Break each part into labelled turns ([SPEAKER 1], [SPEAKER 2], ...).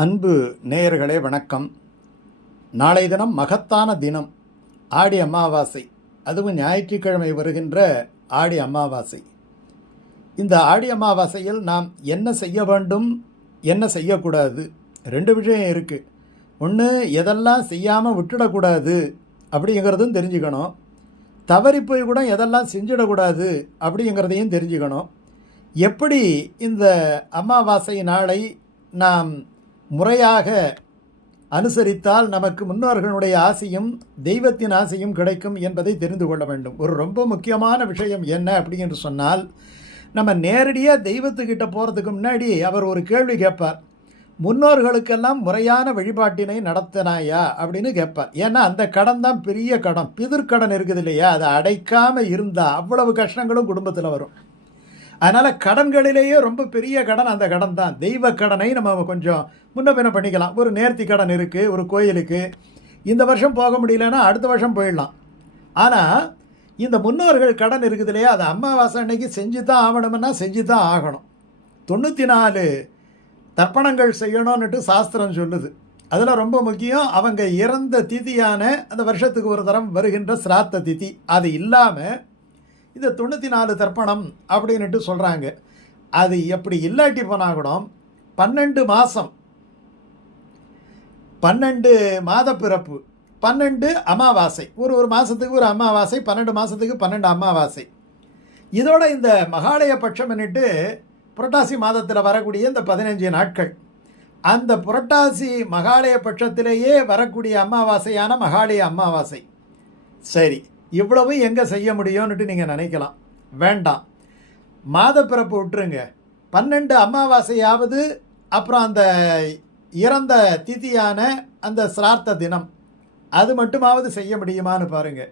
[SPEAKER 1] அன்பு நேயர்களே வணக்கம். நாளை தினம் மகத்தான தினம் ஆடி அமாவாசை. அதுவும் ஞாயிற்றுக்கிழமை வருகின்ற ஆடி அமாவாசை. இந்த ஆடி அமாவாசையில் நாம் என்ன செய்ய வேண்டும் என்ன செய்யக்கூடாது? ரெண்டு விஷயம் இருக்குது ஒன்று எதெல்லாம் செய்யாமல் விட்டுடக்கூடாது அப்படிங்கிறதும் தெரிஞ்சுக்கணும். தவறி போய் கூட எதெல்லாம் செஞ்சிடக்கூடாது அப்படிங்கிறதையும் தெரிஞ்சுக்கணும். எப்படி இந்த அமாவாசை நாளை நாம் முறையாக அனுசரித்தால் நமக்கு முன்னோர்களுடைய ஆசையும் தெய்வத்தின் ஆசையும் கிடைக்கும் என்பதை தெரிந்து கொள்ள வேண்டும். ஒரு ரொம்ப முக்கியமான விஷயம் என்ன அப்படின்னு சொன்னால் நம்ம நேரடியாக தெய்வத்துக்கிட்ட போகிறதுக்கு முன்னாடி அவர் ஒரு கேள்வி கேட்பார். முன்னோர்களுக்கெல்லாம் முறையான வழிபாட்டினை நடத்தினாயா அப்படின்னு கேட்பார். ஏன்னா அந்த கடன் தான் பெரிய கடன். பிதிர்கடன் இருக்குது இல்லையா? அதை அடைக்காமல் இருந்தால் அவ்வளவு கஷ்டங்களும் குடும்பத்தில் வரும். அதனால் கடன்களிலேயே ரொம்ப பெரிய கடன் அந்த கடன் தான் தெய்வ கடனை நம்ம கொஞ்சம் முன்ன பின்ன பண்ணிக்கலாம். ஒரு நேர்த்தி கடன் இருக்குது ஒரு கோயிலுக்கு. இந்த வருஷம் போக முடியலன்னா அடுத்த வருஷம் போயிடலாம். ஆனால் இந்த முன்னோர்கள் கடன் இருக்குது இல்லையா அது அமாவாசை அன்னைக்கு செஞ்சு தான் ஆகணும்னா செஞ்சு தான் ஆகணும். தொண்ணூற்றி நாலு தர்ப்பணங்கள் செய்யணும்னுட்டு சாஸ்திரம் சொல்லுது. அதில் ரொம்ப முக்கியம் அவங்க இறந்த திதியான அந்த வருஷத்துக்கு ஒரு தரம் வருகின்ற சிராத்த திதி. அது இல்லாமல் இந்த தொண்ணூற்றி நாலு தர்ப்பணம் அப்படின்னுட்டு சொல்கிறாங்க அது எப்படி இல்லாட்டி போனால் கூட பன்னெண்டு மாதம் பன்னெண்டு மாத பிறப்பு பன்னெண்டு அமாவாசை. ஒரு ஒரு மாதத்துக்கு ஒரு அமாவாசை பன்னெண்டு மாதத்துக்கு பன்னெண்டு அமாவாசை. இதோட இந்த மகாலய பட்சம்னுட்டு புரட்டாசி மாதத்தில் வரக்கூடிய இந்த பதினஞ்சு நாட்கள். அந்த புரட்டாசி மகாலய பட்சத்திலேயே வரக்கூடிய அமாவாசையான மகாலய அமாவாசை. சரி இவ்வளவு எங்கே செய்ய முடியும்னுட்டு நீங்கள் நினைக்கலாம். வேண்டாம். மாதப்பிறப்பு விட்டுருங்க. பன்னெண்டு அமாவாசையாவது அப்புறம் அந்த இறந்த திதியான அந்த சிரார்த்த தினம். அது மட்டுமாவது செய்ய முடியுமான்னு பாருங்கள்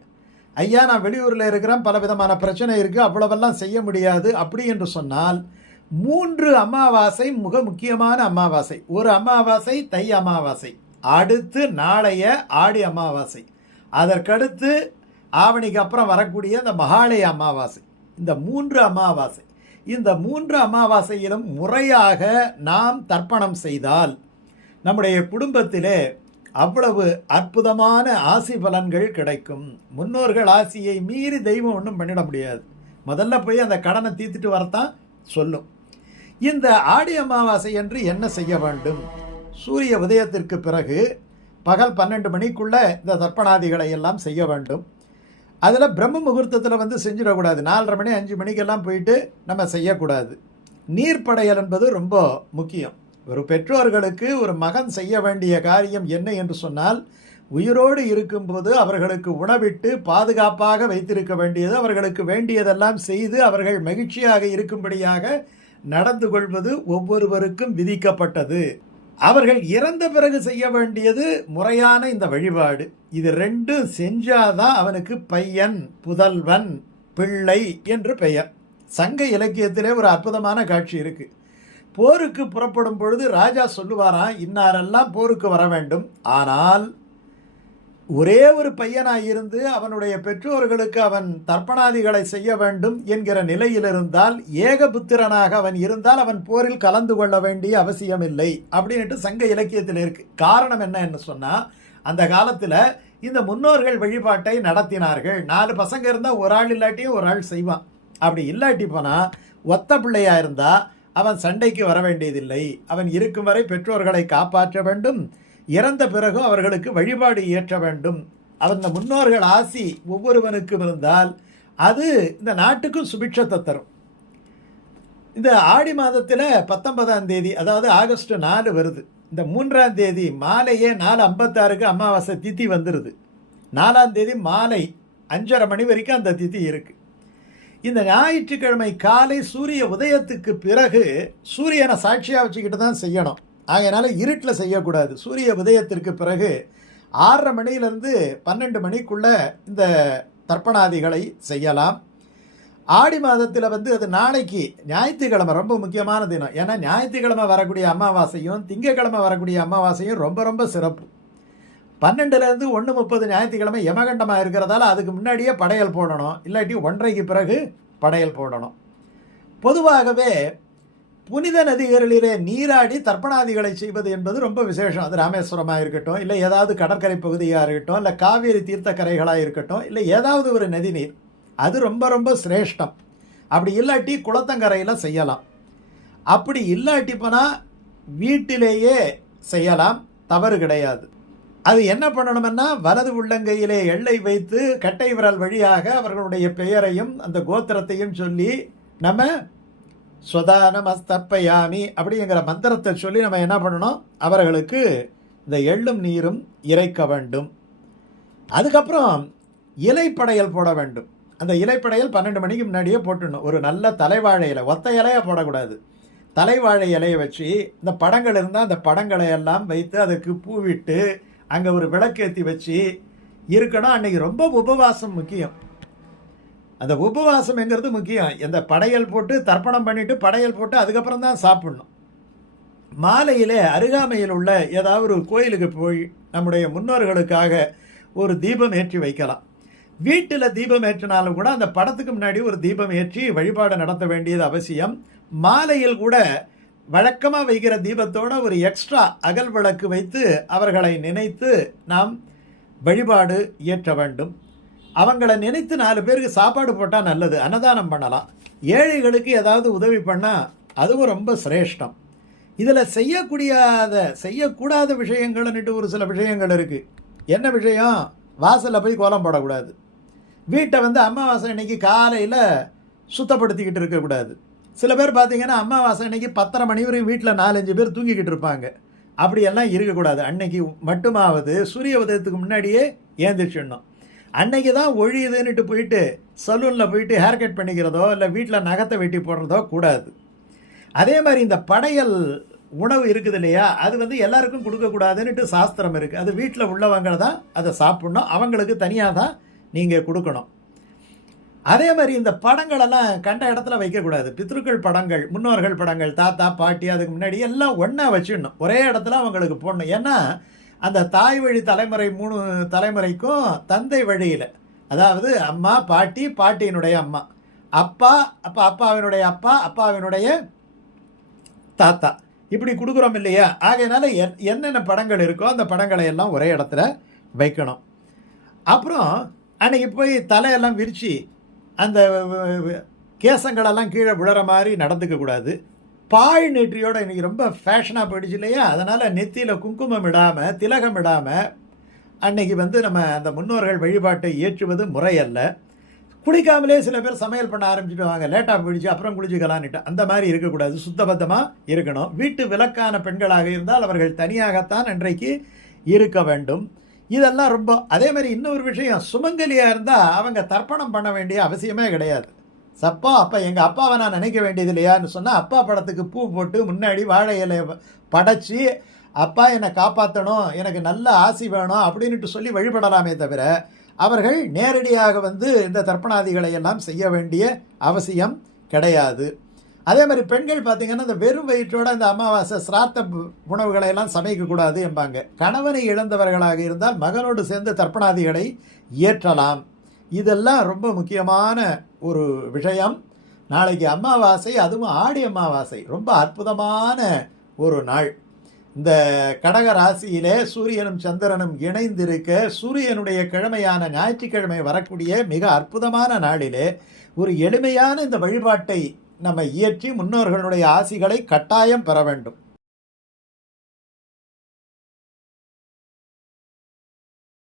[SPEAKER 1] ஐயா நான் வெளியூரில் இருக்கிறேன் பல விதமான பிரச்சனை இருக்குது அவ்வளவெல்லாம் செய்ய முடியாது. அப்படி என்று சொன்னால் மூன்று அமாவாசை மிக முக்கியமான அமாவாசை. ஒரு அமாவாசை தை அமாவாசை. அடுத்து நாளைய ஆடி அமாவாசை. அதற்கடுத்து ஆவணிக்கு அப்புறம் வரக்கூடிய இந்த மகாலய அமாவாசை இந்த மூன்று அமாவாசை. இந்த மூன்று அமாவாசையிலும் முறையாக நாம் தர்ப்பணம் செய்தால் நம்முடைய குடும்பத்திலே அவ்வளவு அற்புதமான ஆசி பலன்கள் கிடைக்கும். முன்னோர்கள் ஆசியை மீறி தெய்வம் ஒன்றும் பண்ணிட முடியாது. முதல்ல போய் அந்த கடனை தீர்த்துட்டு வரத்தான் சொல்லும். இந்த ஆடி அமாவாசை என்று என்ன செய்ய வேண்டும்? சூரிய உதயத்திற்கு பிறகு பகல் பன்னெண்டு மணிக்குள்ளே இந்த தர்ப்பணாதிகளை எல்லாம் செய்ய வேண்டும். அதில் பிரம்ம முகூர்த்தத்தில் வந்து செஞ்சிடக்கூடாது. நாலரை மணி அஞ்சு மணிக்கெல்லாம் போயிட்டு நம்ம செய்யக்கூடாது. நீர்ப்படையல் என்பது ரொம்ப முக்கியம். ஒரு பெற்றோர்களுக்கு ஒரு மகன் செய்ய வேண்டிய காரியம் என்ன என்று சொன்னால் உயிரோடு இருக்கும்போது அவர்களுக்கு உணவிட்டு பாதுகாப்பாக வைத்திருக்க வேண்டியது அவர்களுக்கு வேண்டியதெல்லாம் செய்து அவர்கள் மகிழ்ச்சியாக இருக்கும்படியாக நடந்து கொள்வது ஒவ்வொருவருக்கும் விதிக்கப்பட்டது. அவர்கள் இறந்த பிறகு செய்ய வேண்டியது முறையான இந்த வழிபாடு. இது ரெண்டும் செஞ்சாதான் அவனுக்கு பையன் புதல்வன் பிள்ளை என்று பெயர். சங்க இலக்கியத்திலே ஒரு அற்புதமான காட்சி இருக்கு. போருக்கு புறப்படும் பொழுது ராஜா சொல்லுவாராம் இன்னாரெல்லாம் போருக்கு வர வேண்டும். ஆனால் ஒரே ஒரு பையனாய் இருந்து அவனுடைய பெற்றோர்களுக்கு அவன் தர்ப்பணாதிகளை செய்ய வேண்டும் என்கிற நிலையில் இருந்தால் ஏகபுத்திரனாக அவன் இருந்தால் அவன் போரில் கலந்து கொள்ள வேண்டிய அவசியம் இல்லை அப்படின்ட்டு சங்க இலக்கியத்தில் இருக்கு. காரணம் என்ன என்று சொன்னால் அந்த காலத்தில் இந்த முன்னோர்கள் வழிபாட்டை நடத்தினார்கள். நாலு பசங்க இருந்தால் ஒரு ஆள் இல்லாட்டியும் ஒரு ஆள் செய்வான். அப்படி இல்லாட்டி போனால் ஒத்த பிள்ளையா இருந்தால் அவன் சண்டைக்கு வர வேண்டியதில்லை. அவன் இருக்கும் வரை பெற்றோர்களை காப்பாற்ற வேண்டும். இறந்த பிறகும் அவர்களுக்கு வழிபாடு இயற்ற வேண்டும். அந்த முன்னோர்கள் ஆசி ஒவ்வொருவனுக்கும் இருந்தால் அது இந்த நாட்டுக்கும் சுபிட்சத்தை தரும். இந்த ஆடி மாதத்தில் பத்தொன்பதாம் தேதி அதாவது ஆகஸ்ட் நாலு வருது. இந்த மூன்றாம் தேதி மாலையே நாலு ஐம்பத்தாறுக்கு அமாவாசை திதி வந்துடுது நாலாம் தேதி மாலை அஞ்சரை மணி வரைக்கும் அந்த திதி இருக்குது இந்த ஞாயிற்றுக்கிழமை காலை சூரிய உதயத்துக்கு பிறகு சூரியனை சாட்சியாக வச்சுக்கிட்டு தான் செய்யணும். ஆகையினால இருட்டில் செய்யக்கூடாது. சூரிய உதயத்திற்கு பிறகு ஆறரை மணியிலிருந்து பன்னெண்டு மணிக்குள்ளே இந்த தர்ப்பணாதிகளை செய்யலாம். ஆடி மாதத்தில் வந்து அது நாளைக்கு ஞாயிற்றுக்கிழமை ரொம்ப முக்கியமான தினம். ஏன்னா ஞாயிற்றுக்கிழமை வரக்கூடிய அமாவாசையும் திங்கக்கிழமை வரக்கூடிய அமாவாசையும் ரொம்ப ரொம்ப சிறப்பு. பன்னெண்டுலேருந்து ஒன்று முப்பது ஞாயிற்றுக்கிழமை யமகண்டமாக இருக்கிறதால அதுக்கு முன்னாடியே படையல் போடணும். இல்லாட்டி ஒன்றைக்கு பிறகு படையல் போடணும். பொதுவாகவே புனித நதிகளிலே நீராடி தர்ப்பணாதிகளை செய்வது என்பது ரொம்ப விசேஷம். அது ராமேஸ்வரமாக இருக்கட்டும் இல்லை ஏதாவது கடற்கரை பகுதியாக இருக்கட்டும் இல்லை காவேரி தீர்த்தக்கரைகளாக இருக்கட்டும் இல்லை ஏதாவது ஒரு நதி நீர். அது ரொம்ப ரொம்ப சிரேஷ்டம். அப்படி இல்லாட்டி குளத்தங்கரையில் செய்யலாம். அப்படி இல்லாட்டி போனால் வீட்டிலேயே செய்யலாம். தவறு கிடையாது. அது என்ன பண்ணணும்னா வலது உள்ளங்கையிலே எள்ளை வைத்து கட்டை விரல் வழியாக அவர்களுடைய பெயரையும் அந்த கோத்திரத்தையும் சொல்லி நம்ம ஸ்வதானமஸ்தப்பயாமி அப்படிங்கிற மந்திரத்தை சொல்லி நம்ம என்ன பண்ணணும்? அவர்களுக்கு இந்த எள்ளும் நீரும் இறைக்க வேண்டும். அதுக்கப்புறம் இலைப்படையல் போட வேண்டும். அந்த இலைப்படையல் பன்னெண்டு மணிக்கு முன்னாடியே போட்டுடணும். ஒரு நல்ல தலைவாழை இலை ஒத்த இலையாக போடக்கூடாது. தலைவாழை இலையை வச்சு இந்த படங்கள் இருந்தால் அந்த படங்களை எல்லாம் வைத்து அதுக்கு பூவிட்டு அங்கே ஒரு விளக்கேற்றி வச்சு இருக்கணும். அன்றைக்கி ரொம்ப உபவாசம் முக்கியம். அந்த உபவாசம்ங்கிறது முக்கியம். இந்த படையல் போட்டு தர்ப்பணம் பண்ணிவிட்டு படையல் போட்டு அதுக்கப்புறம் தான் சாப்பிடணும். மாலையிலே அருகாமையில் உள்ள ஏதாவது ஒரு கோயிலுக்கு போய் நம்முடைய முன்னோர்களுக்காக ஒரு தீபம் ஏற்றி வைக்கலாம். வீட்டில் தீபம் ஏற்றினாலும் கூட அந்த படத்துக்கு முன்னாடி ஒரு தீபம் ஏற்றி வழிபாடு நடத்த வேண்டியது அவசியம். மாலையில் கூட வழக்கமாக வைக்கிற தீபத்தோடு ஒரு எக்ஸ்ட்ரா அகல் விளக்கு வைத்து அவர்களை நினைத்து நாம் வழிபாடு இயற்ற வேண்டும். அவங்கள நினைத்து நாலு பேருக்கு சாப்பாடு போட்டால் நல்லது அன்னதானம் பண்ணலாம். ஏழைகளுக்கு ஏதாவது உதவி பண்ணால் அதுவும் ரொம்ப சிரேஷ்டம். இதில் செய்யக்கூடியாத செய்யக்கூடாத விஷயங்கள்னுட்டு ஒரு சில விஷயங்கள் இருக்குது என்ன விஷயம்? வாசலில் போய் கோலம் போடக்கூடாது. வீட்டை வந்து அமாவாசை அன்னைக்கு காலையில் சுத்தப்படுத்திக்கிட்டு இருக்கக்கூடாது. சில பேர் பார்த்தீங்கன்னா அமாவாசை அன்னைக்கு பத்தரை மணி வரையும் வீட்டில் நாலஞ்சு பேர் தூங்கிக்கிட்டு இருப்பாங்க. அப்படியெல்லாம் இருக்கக்கூடாது. அன்னைக்கு மட்டுமாவது சூரிய உதயத்துக்கு முன்னாடியே ஏந்திரிச்சிடணும். அன்னைக்கு தான் ஒழியுதுன்னுட்டு போயிட்டு சலூனில் போயிட்டு ஹேர் கட் பண்ணிக்கிறதோ இல்லை வீட்டில் நகத்தை வெட்டி போடுறதோ கூடாது. அதே மாதிரி இந்த படையல் உணவு இருக்குது இல்லையா அது வந்து எல்லாருக்கும் கொடுக்கக்கூடாதுன்னுட்டு சாஸ்திரம் இருக்குது அது வீட்டில் உள்ளவங்க தான் அதை சாப்பிட்ணும். அவங்களுக்கு தனியாக தான் நீங்கள் கொடுக்கணும். அதே மாதிரி இந்த படங்களெல்லாம் கண்ட இடத்துல வைக்கக்கூடாது பித்ருக்கள் படங்கள் முன்னோர்கள் படங்கள் தாத்தா பாட்டி அதுக்கு முன்னாடி எல்லாம் ஒன்றா வச்சிடணும். ஒரே இடத்துல அவங்களுக்கு போடணும். ஏன்னா அந்த தாய் வழி தலைமுறை மூணு தலைமுறைக்கும் தந்தை வழியில். அதாவது அம்மா பாட்டி பாட்டியினுடைய அம்மா. அப்பா அப்பா அப்பாவினுடைய அப்பா அப்பாவினுடைய தாத்தா. இப்படி கொடுக்குறோம் இல்லையா? ஆகையினால என் என்னென்ன படங்கள் இருக்கோ அந்த படங்களை எல்லாம் ஒரே இடத்துல வைக்கணும். அப்புறம் அன்னைக்கு போய் தலையெல்லாம் விரித்து அந்த கேசங்களெல்லாம் கீழே விழுற மாதிரி நடந்துக்கக்கூடாது. கூடாது பாய் நெற்றியோட இன்னைக்கு ரொம்ப ஃபேஷனாக போயிடுச்சு இல்லையா? அதனால் நெத்தியில் குங்குமம் இடாமல் திலகம் இடாமல் அன்னைக்கு வந்து நம்ம அந்த முன்னோர்கள் வழிபாட்டை ஏற்றுவது முறையல்ல. குளிக்காமலே சில பேர் சமையல் பண்ண ஆரம்பிச்சுடுவாங்க லேட்டாக போயிடுச்சு அப்புறம் குளிச்சுக்கலான்னுட்டு. அந்த மாதிரி இருக்கக்கூடாது. சுத்தபத்தமாக இருக்கணும். வீட்டு விலக்கான பெண்களாக இருந்தால் அவர்கள் தனியாகத்தான் அன்றைக்கு இருக்க வேண்டும். இதெல்லாம் ரொம்ப அதே மாதிரி இன்னொரு விஷயம் சுமங்கலியாக இருந்தால் அவங்க தர்ப்பணம் பண்ண வேண்டிய அவசியமே கிடையாது. சப்பா அப்பா எங்கள் அப்பாவை நான் நினைக்க வேண்டியது இல்லையான்னு சொன்னால் அப்பா படத்துக்கு பூ போட்டு முன்னாடி வாழை இலையை படைச்சி அப்பா என்னை காப்பாற்றணும் எனக்கு நல்ல ஆசி வேணும் அப்படின்ட்டு சொல்லி வழிபடலாமே தவிர அவர்கள் நேரடியாக வந்து இந்த தர்ப்பணாதிகளை எல்லாம் செய்ய வேண்டிய அவசியம் கிடையாது. அதே மாதிரி பெண்கள் பார்த்திங்கன்னா இந்த வெறும் வயிற்றோட இந்த அமாவாசை சிராத்த உணவுகளை எல்லாம் சமைக்கக்கூடாது என்பாங்க. கணவனை இழந்தவர்களாக இருந்தால் மகனோடு சேர்ந்து தர்ப்பணாதிகளை இயற்றலாம் இதெல்லாம் ரொம்ப முக்கியமான ஒரு விஷயம். நாளைக்கு அமாவாசை அதுவும் ஆடி அமாவாசை. ரொம்ப அற்புதமான ஒரு நாள். இந்த கடக ராசியிலே சூரியனும் சந்திரனும் இணைந்திருக்க சூரியனுடைய கிழமையான ஞாயிற்றுக்கிழமை வரக்கூடிய மிக அற்புதமான நாளிலே ஒரு எளிமையான இந்த வழிபாட்டை நம்ம இயற்றி முன்னோர்களுடைய ஆசிகளை கட்டாயம் பெற வேண்டும்.